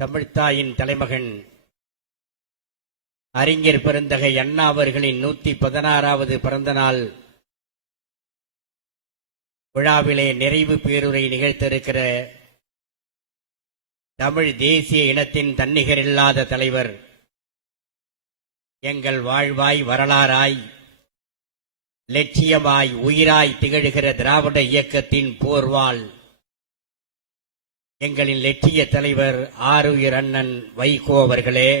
தமிழ்த்தாயின் தலைமகன் அறிஞர் பெருந்தகை அண்ணா அவர்களின் 116வது பிறந்த நாள் விழாவிலே நிறைவு பேருரை நிகழ்த்திருக்கிற தமிழ் தேசிய இனத்தின் தன்னிகரில்லாத தலைவர், எங்கள் வாழ்வாய் வரலாறாய் லட்சியமாய் உயிராய் திகழ்கிற திராவிட இயக்கத்தின் போர்வாள் எங்களின் லட்சிய தலைவர் ஆருயிர் அண்ணன் வைகோ அவர்களே,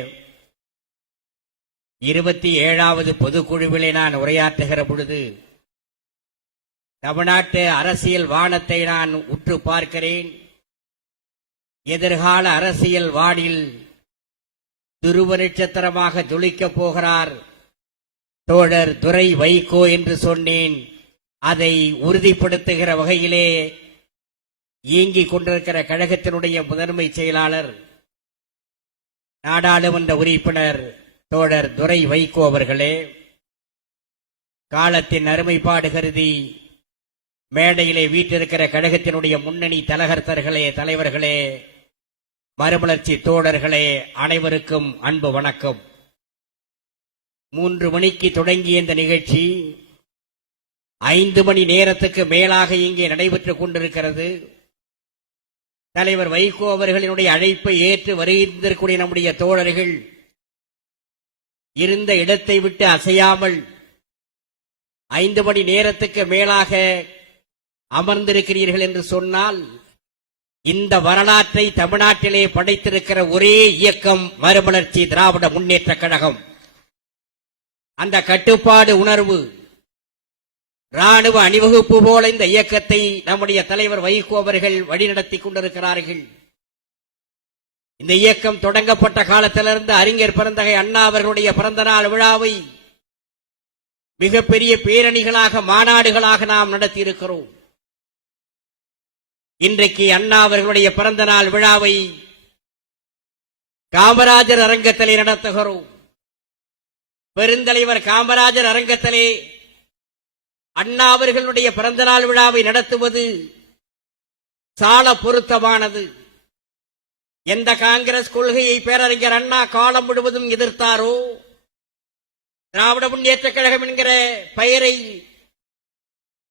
27வது பொதுக்குழுவிலே நான் உரையாற்றுகிற பொழுது தமிழ்நாட்டு அரசியல் வானத்தை நான் உற்று பார்க்கிறேன். எதிர்கால அரசியல் வானில் துருவ நட்சத்திரமாக ஜொலிக்கப் போகிறார் தோழர் துரை வைகோ என்று சொன்னேன். அதை உறுதிப்படுத்துகிற வகையிலே இயங்கிக் கொண்டிருக்கிற கழகத்தினுடைய முதன்மை செயலாளர் நாடாளுமன்ற உறுப்பினர் தோழர் துரை வைகோ அவர்களே, காலத்தின் அருமைப்பாடு கருதி மேடையிலே வீற்றிருக்கிற கழகத்தினுடைய முன்னணி தலகர்த்தர்களே, தலைவர்களே, மறுமலர்ச்சி தோழர்களே, அனைவருக்கும் அன்பு வணக்கம். 3 மணிக்கு தொடங்கிய இந்த நிகழ்ச்சி 5 மணி நேரத்துக்கு மேலாக இங்கே நடைபெற்றுக் கொண்டிருக்கிறது. தலைவர் வைகோ அவர்களினுடைய அழைப்பை ஏற்று வருகின்றக்கூடிய நம்முடைய தோழர்கள் இருந்த இடத்தை விட்டு அசையாமல் 5 மணி நேரத்துக்கு மேலாக அமர்ந்திருக்கிறீர்கள் என்று சொன்னால், இந்த வரலாற்றை தமிழ்நாட்டிலே படைத்திருக்கிற ஒரே இயக்கம் மறுமலர்ச்சி திராவிட முன்னேற்ற கழகம். அந்த கட்டுப்பாடு உணர்வு, ராணுவ அணிவகுப்பு போல இந்த இயக்கத்தை நம்முடைய தலைவர் வைகோ அவர்கள் வழிநடத்திக் கொண்டிருக்கிறார்கள். இந்த இயக்கம் தொடங்கப்பட்ட காலத்திலிருந்து அறிஞர் பெருந்தகை அண்ணா அவர்களுடைய பிறந்த நாள் விழாவை மிகப்பெரிய பேரணிகளாக, மாநாடுகளாக நாம் நடத்தியிருக்கிறோம். இன்றைக்கு அண்ணா அவர்களுடைய பிறந்த நாள் விழாவை காமராஜர் அரங்கத்திலே நடத்துகிறோம். பெருந்தலைவர் காமராஜர் அரங்கத்திலே அண்ணா அவர்களுடைய பிறந்த நாள் விழாவை நடத்துவது சால பொருத்தமானது. எந்த காங்கிரஸ் கொள்கையை பேரறிஞர் அண்ணா காலம் முழுவதும் எதிர்த்தாரோ, திராவிட முன்னேற்ற கழகம் என்கிற பெயரை,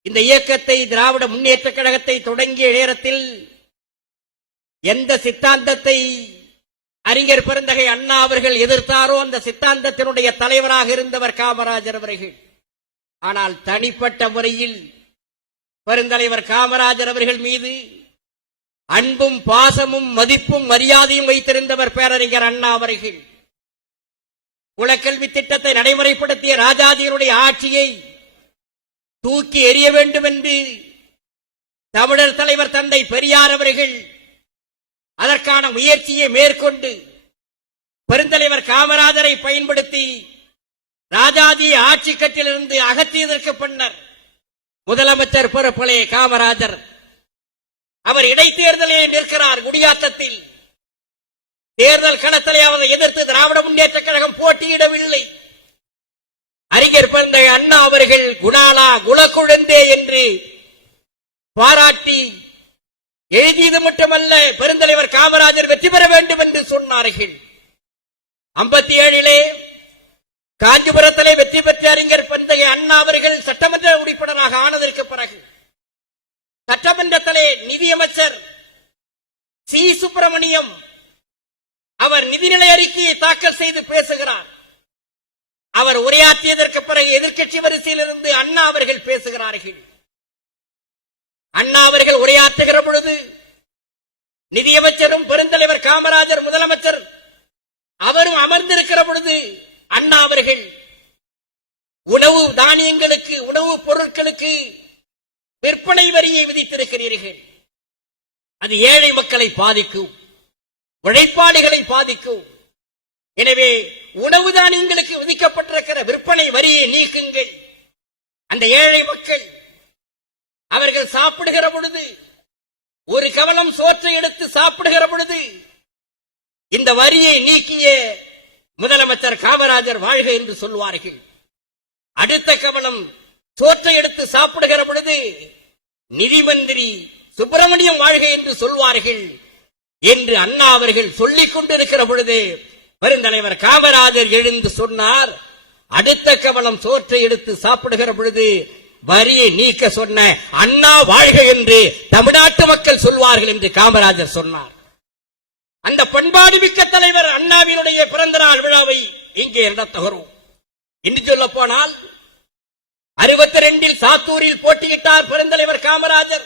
இந்த இயக்கத்தை, திராவிட முன்னேற்ற கழகத்தை தொடங்கிய நேரத்தில் எந்த சித்தாந்தத்தை அறிஞர் பெருந்தகை அண்ணா அவர்கள் எதிர்த்தாரோ அந்த சித்தாந்தத்தினுடைய தலைவராக இருந்தவர் காமராஜர் அவர்கள். ஆனால் தனிப்பட்ட முறையில் பெருந்தலைவர் காமராஜர் அவர்கள் மீது அன்பும் பாசமும் மதிப்பும் மரியாதையும் வைத்திருந்தவர் பேரறிஞர் அண்ணா அவர்கள். குலக்கல்வி திட்டத்தை நடைமுறைப்படுத்திய ராஜாஜியினுடைய ஆட்சியை தூக்கி எறிய வேண்டும் என்று தமிழர் தலைவர் தந்தை பெரியார் அவர்கள் அதற்கான முயற்சியை மேற்கொண்டு பெருந்தலைவர் காமராஜரை பயன்படுத்தி ராஜாஜி ஆட்சி கட்டிலிருந்து அகற்றியதற்கு பின்னர் முதலமைச்சர் பொறுப்பிலே காமராஜர் அவர் இடைத்தேர்தலில் நிற்கிறார். குடியாத்தத்தில் தேர்தல் களத்திலே அவரை எதிர்த்து திராவிட முன்னேற்ற கழகம் போட்டியிடவில்லை. அறிஞர் பெருந்தகை அண்ணா அவர்கள் குணாலா குலக்குழந்தே என்று பாராட்டி எழுதியது மட்டுமல்ல, பெருந்தலைவர் காமராஜர் வெற்றி பெற வேண்டும் என்று சொன்னார்கள். 57 காஞ்சிபுரத்திலே வெற்றி பெற்ற அறிஞர் பெருந்தகை அண்ணா அவர்கள் சட்டமன்ற உறுப்பினராக ஆனதற்கு பிறகு சட்டமன்றத்திலே நிதியமைச்சர் சி சுப்பிரமணியம் அவர் நிதிநிலை அறிக்கையை தாக்கல் செய்து பேசுகிறார். அவர் உரையாற்றியதற்கு பிறகு எதிர்க்கட்சி வரிசையில் இருந்து அண்ணா அவர்கள் பேசுகிறார்கள். அண்ணா அவர்கள் உரையாற்றுகிற பொழுது நிதியமைச்சரும் பெருந்தலைவர் காமராஜர் முதலமைச்சர் அவரும் அமர்ந்திருக்கிற பொழுது அண்ணா அவர்கள் உணவு தானியங்களுக்கு, உணவுப் பொருட்களுக்கு விற்பனை வரியை விதித்திருக்கிறீர்கள். அது ஏழை மக்களை பாதிக்கும், உழைப்பாளிகளை பாதிக்கும். எனவே உணவு தானியங்களுக்கு விதிக்கப்பட்டிருக்கிற விற்பனை வரியை நீக்குங்கள். அந்த ஏழை மக்கள் அவர்கள் சாப்பிடுகிற பொழுது, ஒரு கவலம் சோற்றை எடுத்து சாப்பிடுகிற பொழுது இந்த வரியை நீக்கிய முதலமைச்சர் காமராஜர் வாழ்க என்று சொல்வார்கள். அடுத்த கவனம் சோற்றை எடுத்து சாப்பிடுகிற பொழுது நிதி மந்திரி சுப்பிரமணியம் வாழ்க என்று சொல்வார்கள். என்று அண்ணா அவர்கள் சொல்லிக் கொண்டிருக்கிற பொழுது பெருந்தலைவர் காமராஜர் எழுந்து சொன்னார், அடுத்த கவலம் சோற்றை எடுத்து சாப்பிடுகிற பொழுது வரியை நீக்க சொன்ன அண்ணா வாழ்க என்று தமிழ்நாட்டு மக்கள் சொல்வார்கள் என்று காமராஜர் சொன்னார். அந்த பண்பாடு மிக்க தலைவர் அண்ணாவினுடைய பிறந்த நாள் விழாவை இங்கே நடத்துகிறோம். என்று சொல்ல போனால் 62 சாத்தூரில் போட்டியிட்டார் பெருந்தலைவர் காமராஜர்.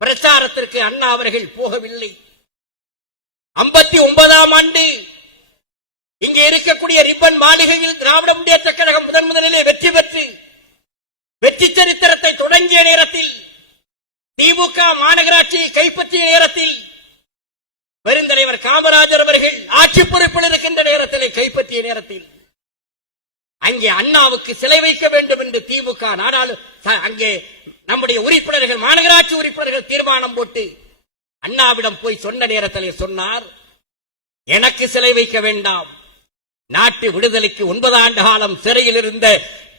பிரச்சாரத்திற்கு அண்ணா அவர்கள் போகவில்லை. 59ஆம் ஆண்டு இங்கே இருக்கக்கூடிய ரிப்பன் மாளிகையில் திராவிட முன்னேற்ற கழகம் முதலிலே வெற்றி பெற்று வெற்றி சரித்திரத்தை தொடங்கிய நேரத்தில், திமுக மாநகராட்சியை கைப்பற்றிய நேரத்தில், பெருந்தலைவர் காமராஜர் அவர்கள் ஆட்சி பொறுப்பில் இருக்கின்ற நேரத்திலே கைப்பற்றிய நேரத்தில் அங்கே அண்ணாவுக்கு சிலை வைக்க வேண்டும் என்று திமுக அங்கே நம்முடைய உறுப்பினர்கள், மாநகராட்சி உறுப்பினர்கள் தீர்மானம் போட்டு அண்ணாவிடம் போய் சொன்ன நேரத்திலே சொன்னார், எனக்கு சிலை வைக்க வேண்டாம், நாட்டு விடுதலைக்கு 9 ஆண்டு காலம் சிறையில் இருந்த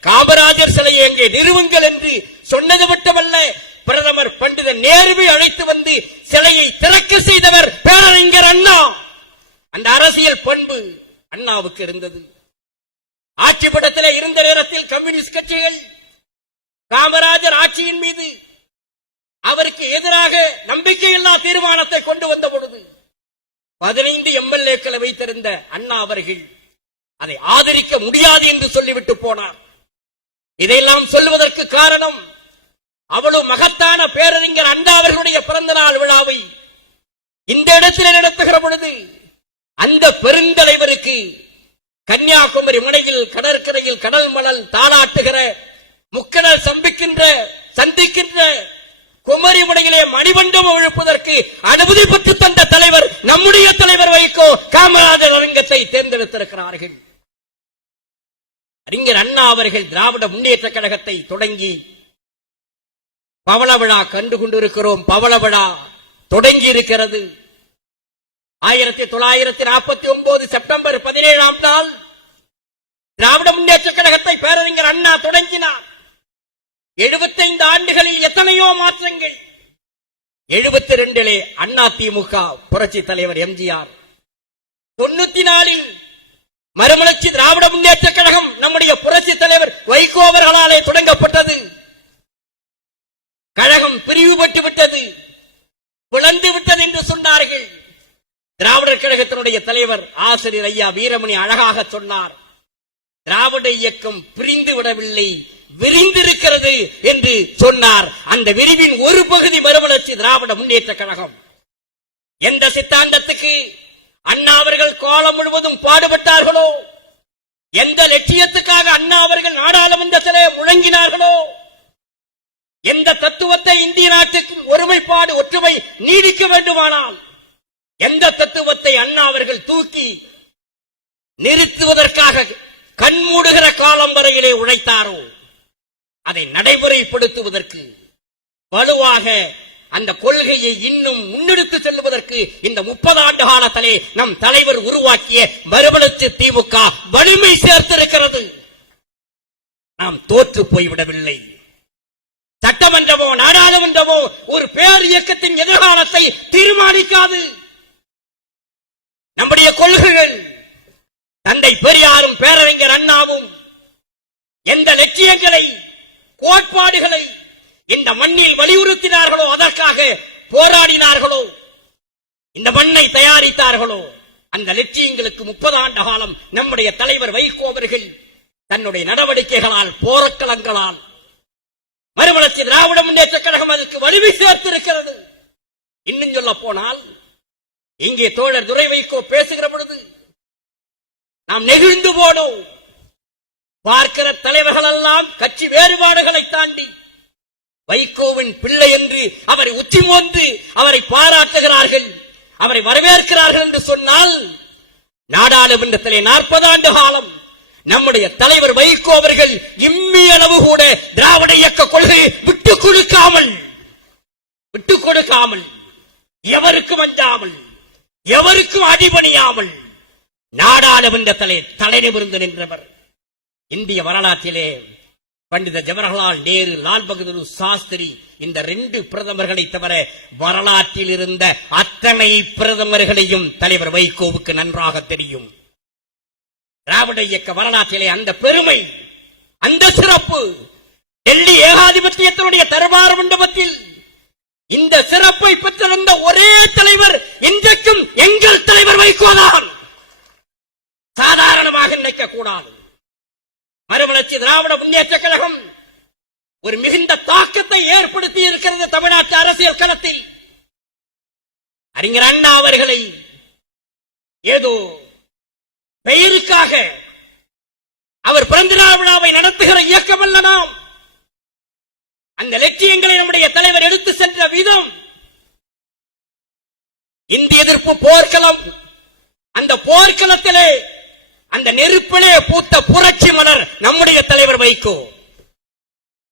காமராஜர் சிலையை அங்கே நிறுவுங்கள் என்று சொன்னது மட்டுமல்ல, பிரதமர் பண்டித நேருவை அழைத்து வந்து சிலையை திறக்க செய்தவர் பேரறிஞர் அண்ணா. அந்த அரசியல் பண்பு அண்ணாவுக்கு இருந்தது. ஆட்சிப்படத்திலே இருந்த நேரத்தில் கம்யூனிஸ்ட் கட்சிகள் காமராஜர் ஆட்சியின் மீது அவருக்கு எதிராக நம்பிக்கையில்லா தீர்மானத்தை கொண்டு வந்த பொழுது 15 எம்எல்ஏக்களை வைத்திருந்த அண்ணா அவர்கள் அதை ஆதரிக்க முடியாது என்று சொல்லிவிட்டு போனார். இதையெல்லாம் சொல்லுவதற்கு காரணம், அவ்வளவு மகத்தான பேரறிஞர் அண்ணா அவர்களுடைய பிறந்த நாள் விழாவை இந்த இடத்திலே நடத்துகிற பொழுது அந்த பெருந்தலைவருக்கு கன்னியாகுமரி முனையில் கடற்கரையில் கடல் மணல் தாளாட்டுகிற, முக்கடல் சந்திக்கின்ற குமரி முனையிலே மணிமண்டபம் எழுப்பதற்கு அனுமதி பெற்று தந்த தலைவர் நம்முடைய தலைவர் வைகோ காமராஜர் அரங்கத்தை தேர்ந்தெடுத்திருக்கிறார்கள். அறிஞர் அண்ணா அவர்கள் திராவிட முன்னேற்ற கழகத்தை தொடங்கி பவள விழா கண்டு கொண்டிருக்கிறோம். பவள விழா தொடங்கி இருக்கிறது. 1949 செப்டம்பர் 17ஆம் நாள் திராவிட முன்னேற்ற கழகத்தை பேரறிஞர் அண்ணா தொடங்கினார். 75 ஆண்டுகளில் எத்தனையோ மாற்றங்கள். 72 அண்ணா திமுக புரட்சி தலைவர் எம்ஜிஆர், 94 மறுமலர்ச்சி திராவிட முன்னேற்ற கழகம் நம்முடைய புரட்சி தலைவர் வைகோ அவர்களாலே தொடங்கப்பட்டது. கழகம் பிரிவுபட்டு விட்டது, பிளந்து விட்டது என்று சொன்னார்கள். திராவிடர் கழகத்தினுடைய தலைவர் ஆசிரியர் ஐயா வீரமணி அழகாக சொன்னார், திராவிட இயக்கம் பிரிந்து விடவில்லை, விரிந்திருக்கிறது என்று சொன்னார். அந்த விரிவின் ஒரு பகுதி மறுமலர்ச்சி திராவிட முன்னேற்ற கழகம். எந்த சித்தாந்தத்துக்கு அண்ணா அவர்கள் காலம் முழுவதும் பாடுபட்டார்களோ, எந்த லட்சியத்துக்காக அண்ணா அவர்கள் நாடாளுமன்றத்திலே முழங்கினார்களோ, எந்த தத்துவத்தை இந்திய நாட்டுக்கு ஒருமைப்பாடு ஒற்றுமை நீடிக்க வேண்டுமானால் எந்த தத்துவத்தை அண்ணா அவர்கள் தூக்கி நிறுத்துவதற்காக கண்மூடுகிற காலம் வரையிலே உழைத்தாரோ, அதை நடைமுறைப்படுத்துவதற்கு வலுவாக அந்த கொள்கையை இன்னும் முன்னெடுத்து செல்வதற்கு இந்த 30 ஆண்டு காலத்திலே நம் தலைவர் உருவாக்கிய மறுமலர்ச்சி திமுக வலிமை சேர்த்திருக்கிறது. நாம் தோற்று போய்விடவில்லை. சட்டமன்றமோ நாடாளுமன்றமோ ஒரு பேர் இயக்கத்தின் எதிர்காலத்தை தீர்மானிக்காது. நம்முடைய கொள்கைகள், தந்தை பெரியாரும் பேரறிஞர் அண்ணாவும் எந்த லட்சியங்களை கோட்பாடுகளை இந்த மண்ணில் வலியுறுத்தினார்களோ, அதற்காக போராடினார்களோ, இந்த மண்ணை தயாரித்தார்களோ, அந்த லட்சியங்களுக்கு 30 ஆண்டு காலம் நம்முடைய தலைவர் வைகோ அவர்கள் தன்னுடைய நடவடிக்கைகளால், போராட்டங்களால் மறுமலர்ச்சி திராவிட முன்னேற்ற கழகம் அதற்கு வலிமை சேர்த்திருக்கிறது. இன்னும் சொல்ல போனால், இங்கே தோழர் துரை வைகோ பேசுகிற பொழுது நாம் நெகிழ்ந்து போனோம். பார்க்கிற தலைவர்கள் எல்லாம் கட்சி வேறுபாடுகளை தாண்டி வைகோவின் பிள்ளை என்று அவரை உச்சி மோந்து அவரை பாராட்டுகிறார்கள், அவரை வரவேற்கிறார்கள் என்று சொன்னால், நாடாளுமன்றத்திலே 40 ஆண்டு காலம் நம்முடைய தலைவர் வைகோ அவர்கள் இம்மி அளவு கூட திராவிட இயக்க கொள்கையை விட்டுக் கொடுக்காமல் எவருக்கும் அஞ்சாமல், எவருக்கும் அடிபணியாமல் நாடாளுமன்றத்திலே தலை நிமிர்ந்து நின்றவர். இந்திய வரலாற்றிலே பண்டித ஜவஹர்லால் நேரு, லால் பகதூர் சாஸ்திரி, இந்த 2 பிரதமர்களை தவிர வரலாற்றில் இருந்த அத்தனை பிரதமர்களையும் தலைவர் வைகோவுக்கு நன்றாக தெரியும். திராவிட இயக்க வரலாற்றிலே அந்த பெருமை, அந்த சிறப்பு, டெல்லி ஏகாதிபத்தியத்தினுடைய தர்பார் மண்டபத்தில் இந்த சிறப்பை பெற்றிருந்த ஒரே தலைவர் இன்றைக்கும் எங்கள் தலைவர் வைகோதான். சாதாரணமாக நினைக்க கூடாது. மறுமலர்ச்சி திராவிட முன்னேற்ற கழகம் ஒரு மிகுந்த தாக்கத்தை ஏற்படுத்தி இருக்கிறது தமிழ்நாட்டு அரசியல் களத்தில். அறிஞர் அண்ணா அவர்களை ஏதோ பெயருக்காக அவர் பிறந்த நாள் விழாவை நடத்துகிற இயக்கம் அல்ல நாம். அந்த லட்சியங்களை நம்முடைய தலைவர் எடுத்து சென்ற விதம், இந்திய எதிர்ப்பு போர்க்களம், அந்த போர்க்களத்திலே அந்த நெருப்பிலே பூத்த புரட்சி மலர் நம்முடைய தலைவர் வைகோ.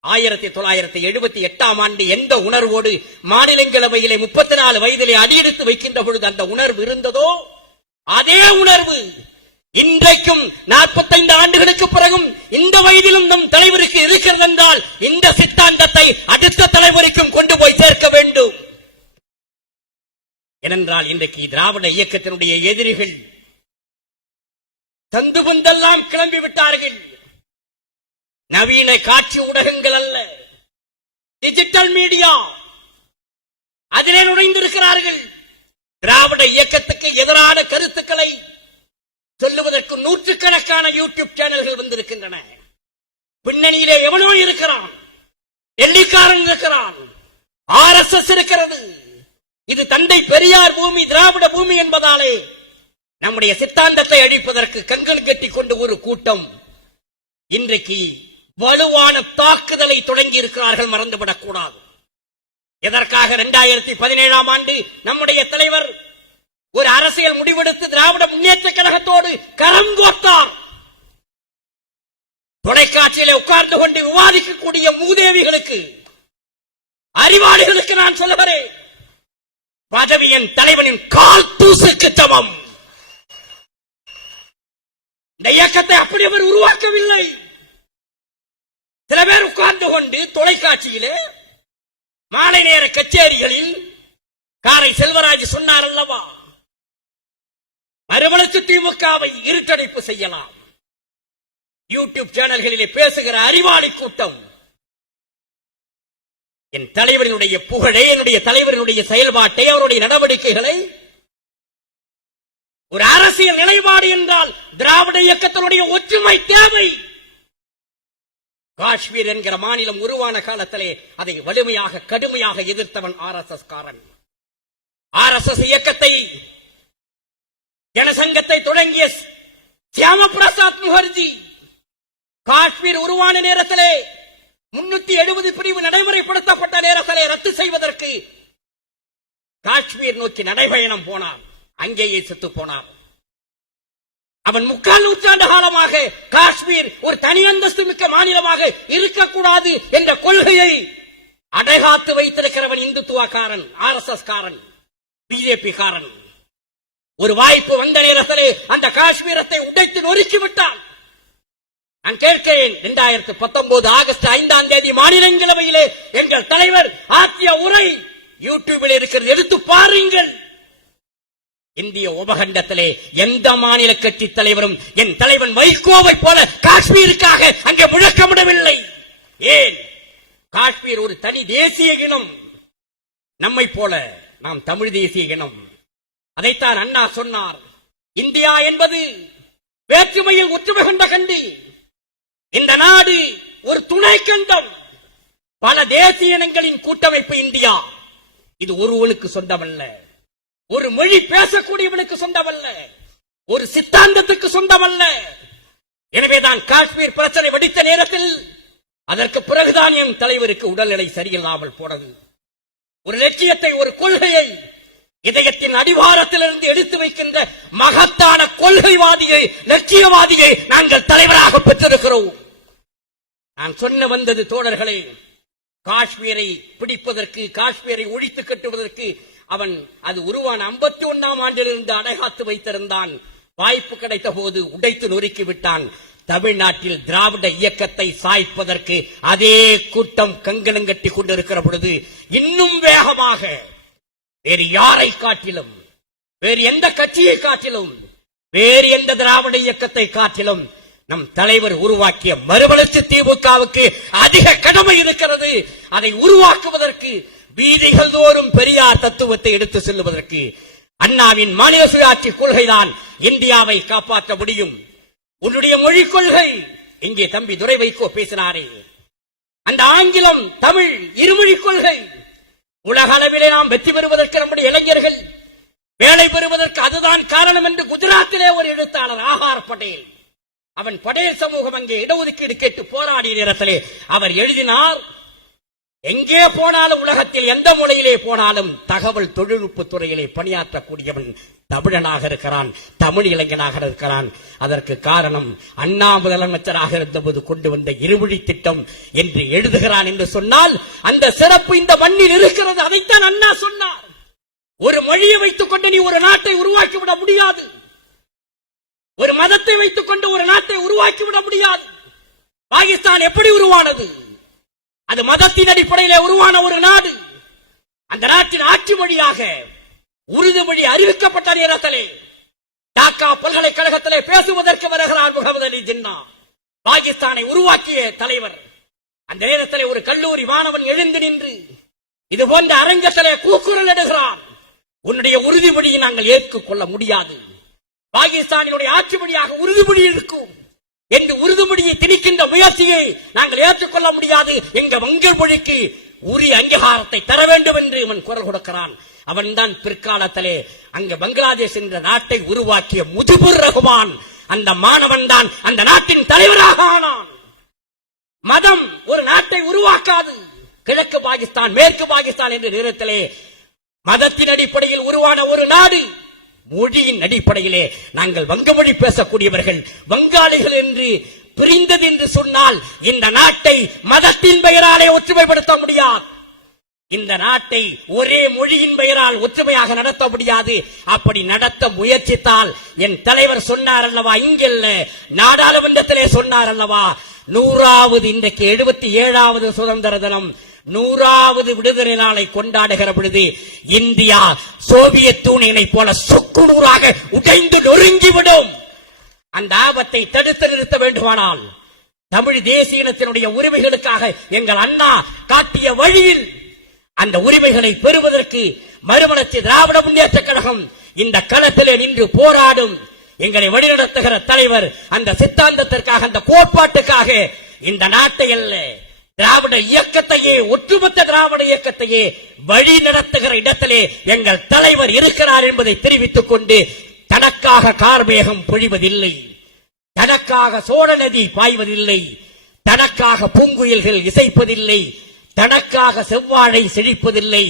1978ஆம் ஆண்டு எந்த உணர்வோடு மாநிலங்களவையிலே 34 வயதிலே அடியெடுத்து வைக்கின்ற பொழுது அந்த உணர்வு இருந்ததோ, அதே உணர்வு இன்றைக்கும் 45 ஆண்டுகளுக்கு பிறகும் இந்த வயதிலும் நம் தலைவருக்கு இருக்கிறது என்றால் இந்த சித்தாந்தத்தை அடுத்த தலைவருக்கும் கொண்டு போய் சேர்க்க வேண்டும். ஏனென்றால் இன்றைக்கு திராவிட இயக்கத்தினுடைய எதிரிகள் தந்து பந்தெல்லாம் கிளம்பி விட்டார்கள். நவீன காட்சி ஊடகங்கள் அல்ல, டிஜிட்டல் மீடியா, அதிலே நுழைந்திருக்கிறார்கள். திராவிட இயக்கத்துக்கு எதிரான கருத்துக்களை சொல்லுவதற்கு நூற்றுக்கணக்கான யூடியூப் சேனல்கள் வந்திருக்கின்றன. பின்னணியிலே எவனோ இருக்கிறான், டெல்லிக்காரன் இருக்கிறான், RSS இருக்கிறது. இது தந்தை பெரியார் பூமி, திராவிட பூமி என்பதாலே நம்முடைய சித்தாந்தத்தை அழிப்பதற்கு கண்கள் கட்டி கொண்டு ஒரு கூட்டம் இன்றைக்கு வலுவான தாக்குதலை தொடங்கி இருக்கிறார்கள். மறந்துவிடக் கூடாது. எதற்காக 2017ஆம் ஆண்டு நம்முடைய தலைவர் ஒரு அரசியல் முடிவெடுத்து திராவிட முன்னேற்ற கழகத்தோடு கரம் கோர்த்தார். தொலைக்காட்சியிலே உட்கார்ந்து கொண்டு விவாதிக்கக்கூடிய மூதேவிகளுக்கு, அறிவாளிகளுக்கு நான் சொல்லுகிறேன், பதவியின் தலைவனின் கால் தூசுக்கு சமம். இந்த இயக்கத்தை அப்படி அவர் உருவாக்கவில்லை. சில பேர் உட்கார்ந்து கொண்டு தொலைக்காட்சியிலே மாலை நேர கச்சேரிகளில் காரை செல்வராஜ் சொன்னார் அல்லவா, மறுமலர்ச்சி திமுகவை இருட்டடைப்பு செய்யலாம். யூடியூப் சேனல்களிலே பேசுகிற அறிவாளி கூட்டம் என் தலைவரினுடைய புகழை, என்னுடைய தலைவரினுடைய செயல்பாட்டை, அவருடைய நடவடிக்கைகளை, ஒரு அரசியல் நிலைப்பாடு என்றால் திராவிட இயக்கத்தினுடைய ஒற்றுமை தேவை. காஷ்மீர் என்கிற மாநிலம் உருவான காலத்திலே அதை வலிமையாக கடுமையாக எதிர்த்தவன் RSS காரன். RSS இயக்கத்தை, ஜனசங்கத்தை தொடங்கிய சியாம பிரசாத் முகர்ஜி காஷ்மீர் உருவான நேரத்திலே 370 பிரிவு நடைமுறைப்படுத்தப்பட்ட நேரத்திலே ரத்து செய்வதற்கு காஷ்மீர் நோக்கி நடைபயணம் போனார். அங்கேயே செத்து போனார். அவன் 3/4 நூற்றாண்டு காலமாக காஷ்மீர் ஒரு தனி அந்தஸ்து மிக்க மாநிலமாக இருக்கக்கூடாது என்ற கொள்கையை அடைகாத்து வைத்திருக்கிறவன் இந்துத்துவக்காரன், RSS காரன், BJP காரன். ஒரு வாய்ப்பு வந்த நேரத்திலே அந்த காஷ்மீரத்தை உடைத்து நொறுக்கிவிட்டான். நான் கேட்கிறேன், 2019 ஆகஸ்ட் 5ஆம் தேதி மாநிலங்களவையிலே எங்கள் தலைவர் ஆற்றிய உரை யூடியூபில் இருக்கிறது, எடுத்து பாருங்கள். இந்திய உபகண்டத்திலே எந்த மாநில கட்சி தலைவரும் என் தலைவன் வைகோவை போல காஷ்மீருக்காக அங்கே முழக்கமிடவில்லை. ஏன்? காஷ்மீர் ஒரு தனி தேசிய இனம், நம்மை போல நாம் தமிழ் தேசிய இனம். அதைத்தான் அண்ணா சொன்னார். இந்தியா என்பது வேற்றுமையில் ஒற்றுமை கொண்ட கண்டி. இந்த நாடு ஒரு துணை கண்டம், பல தேசிய இனங்களின் கூட்டமைப்பு இந்தியா. இது ஒருவனுக்கு சொந்தமல்ல, ஒரு மொழி பேசக்கூடியவனுக்கு சொந்தமல்ல, ஒரு சித்தாந்தத்துக்கு சொந்தமல்ல. எனவேதான் காஷ்மீர் பிரச்சனை வெடித்த நேரத்தில் அதற்கு பிறகுதான் என் தலைவருக்கு உடல்நிலை சரியில்லாமல் போனது. ஒரு லட்சியத்தை, ஒரு கொள்கையை இதயத்தின் அடிவாரத்திலிருந்து எடுத்து வைக்கின்ற மகத்தான கொள்கைவாதியை, லட்சியவாதியை நாங்கள் தலைவராக பெற்றிருக்கிறோம். நான் சொன்ன வந்தது தோழர்களே, காஷ்மீரை பிடிப்பதற்கு, காஷ்மீரை ஒழித்து கட்டுவதற்கு அவன் அது உருவான 51ஆம் ஆண்டிலிருந்து அடைகாத்து வைத்திருந்தான். வாய்ப்பு கிடைத்த போது உடைத்து நொறுக்கி விட்டான். தமிழ்நாட்டில் திராவிட இயக்கத்தை சாய்ப்பதற்கு அதே கூட்டம் கங்கணம் கட்டி கொண்டிருக்கிற பொழுது இன்னும் வேகமாக வேறு யாரை காட்டிலும், வேறு எந்த கட்சியை காட்டிலும், வேறு எந்த திராவிட இயக்கத்தை காட்டிலும் நம் தலைவர் உருவாக்கிய மறுமலர்ச்சி திமுகவுக்கு அதிக கடமை இருக்கிறது. அதை உருவாக்குவதற்கு வீதிகள் தோறும் பெரியார் தத்துவத்தை எடுத்து செல்லுவதற்கு அண்ணாவின் மாநில சுயாட்சி கொள்கைதான் இந்தியாவை காப்பாற்ற முடியும். உன்னுடைய மொழிக் கொள்கை, இங்கே தம்பி துரை வைகோ பேசினாரே, அந்த ஆங்கிலம் தமிழ் இருமொழிக் கொள்கை, உலக அளவிலே நாம் வெற்றி பெறுவதற்கு நம்முடைய இளைஞர்கள் வேலை பெறுவதற்கு அதுதான் காரணம் என்று குஜராத்திலே ஒரு எழுத்தாளர் ஆகார் பட்டேல், அவன் படேல் சமூகம் அங்கே இடஒதுக்கீடு கேட்டு போராடிய நேரத்திலே அவர் எழுதினார், எங்கே போனாலும் உலகத்தில் எந்த மூலையிலே போனாலும் தகவல் தொழில்நுட்ப துறையிலே பணியாற்றக்கூடியவன் தமிழனாக இருக்கிறான், தமிழ் இளைஞனாக இருக்கிறான். அதற்கு காரணம் அண்ணா முதலமைச்சராக இருந்தபோது கொண்டு வந்த இருமொழி திட்டம் என்று எழுதுகிறான் என்று சொன்னால் அந்த சிறப்பு இந்த மண்ணில் இருக்கிறது. அதைத்தான் அண்ணா சொன்னார். ஒரு மொழியை வைத்துக் கொண்டு நீ ஒரு நாட்டை உருவாக்கிவிட முடியாது, ஒரு மதத்தை வைத்துக் கொண்டு ஒரு நாட்டை உருவாக்கிவிட முடியாது. பாகிஸ்தான் எப்படி உருவானது? அது மதத்தின் அடிப்படையிலே உருவான ஒரு நாடு. அந்த நாட்டின் ஆட்சி மொழியாக உருது மொழி அறிவிக்கப்பட்ட நேரத்திலே டாக்கா பல்கலைக்கழகத்திலே பேசுவதற்கு வருகிறார் முகமது அலி ஜின்னா, பாகிஸ்தானை உருவாக்கிய தலைவர். அந்த நேரத்திலே ஒரு கல்லூரி மாணவன் எழுந்து நின்று இது போன்ற அரங்கத்திலே கூக்குரல் எடுகிறான், உன்னுடைய உறுதிமொழியை நாங்கள் ஏற்றுக்கொள்ள முடியாது, பாகிஸ்தானினுடைய ஆட்சி மொழியாக உறுதிமொழி இருக்கும் என்று உறுதிமொழியை திணிக்கின்ற முயற்சியை நாங்கள் ஏற்றுக்கொள்ள முடியாது, எங்க வங்கல் மொழிக்கு உரிய அங்கீகாரத்தை தர வேண்டும் என்று அவன் குரல் கொடுக்கிறான். அவன் தான் பிற்காலத்திலே அங்கு பங்களாதேஷ் என்ற நாட்டை உருவாக்கிய முஜிபுர் ரஹ்மான், அந்த மாணவன் தான் அந்த நாட்டின் தலைவராக ஆனான். மதம் ஒரு நாட்டை உருவாக்காது. கிழக்கு பாகிஸ்தான் மேற்கு பாகிஸ்தான் என்ற நேரத்திலே மதத்தின் அடிப்படையில் உருவான ஒரு நாடு, மொழியின் அடிப்படையிலே நாங்கள் வங்க மொழி பேசக்கூடியவர்கள் வங்காளிகள் என்று பிரிந்தது என்று சொன்னால் இந்த நாட்டை மதத்தின் பெயராலே ஒற்றுமைப்படுத்த முடியாது. இந்த நாட்டை ஒரே மொழியின் பெயரால் ஒற்றுமையாக நடத்த முடியாது. அப்படி நடத்த முயற்சித்தால் என் தலைவர் சொன்னார் அல்லவா, இங்கல்ல நாடாளுமன்றத்திலே சொன்னார் அல்லவா, 100வது இன்றைக்கு 77வது சுதந்திர தினம், 100வது விடுதலை நாளை கொண்டாடுகிற பொழுது இந்தியா சோவியத் யூனியனை போல சுக்குநூறாக உடைந்து நொறுங்கிவிடும். அந்த ஆபத்தை தடுத்து நிறுத்த வேண்டுமானால் தமிழ் தேசிய இனத்தினுடைய உரிமைகளுக்காக எங்கள் அண்ணா காட்டிய வழியில் அந்த உரிமைகளை பெறுவதற்கு மறுமலர்ச்சி திராவிட முன்னேற்ற கழகம் இந்த களத்திலே நின்று போராடும். எங்களை வழிநடத்துகிற தலைவர் அந்த சித்தாந்தத்திற்காக, அந்த கோட்பாட்டுக்காக இந்த நாட்டை அல்ல திராவிட இயக்கத்தையே, ஒட்டுமொத்த திராவிட இயக்கத்தையே வழி நடத்துகிற இடத்திலே எங்கள் தலைவர் இருக்கிறார் என்பதை தெரிவித்துக் கொண்டு, தனக்காக கார்மேகம் பொழிவதில்லை, தனக்காக சோழ நதி பாய்வதில்லை, தனக்காக பூங்குயில்கள் இசைப்பதில்லை, தனக்காக செவ்வாழை செழிப்பதில்லை,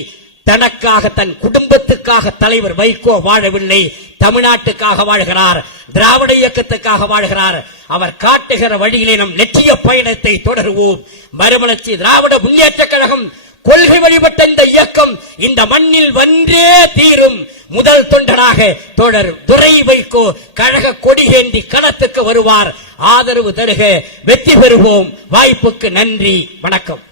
தனக்காக தன் குடும்பத்துக்காக தலைவர் வைகோ வாழவில்லை, தமிழ்நாட்டுக்காக வாழ்கிறார், திராவிட இயக்கத்துக்காக வாழ்கிறார். அவர் காட்டுகிற வழியிலே நம் லட்சிய பயணத்தை தொடருவோம். மறுமலர்ச்சி திராவிட முன்னேற்ற கழகம் கொள்கை வழிபட்ட இந்த இயக்கம் இந்த மண்ணில் வென்றே தீரும். முதல் தொண்டராக தோழர் துரை வைகோ கழக கொடியேந்தி களத்துக்கு வருவார். ஆதரவு தருக, வெற்றி பெறுவோம். வாய்ப்புக்கு நன்றி, வணக்கம்.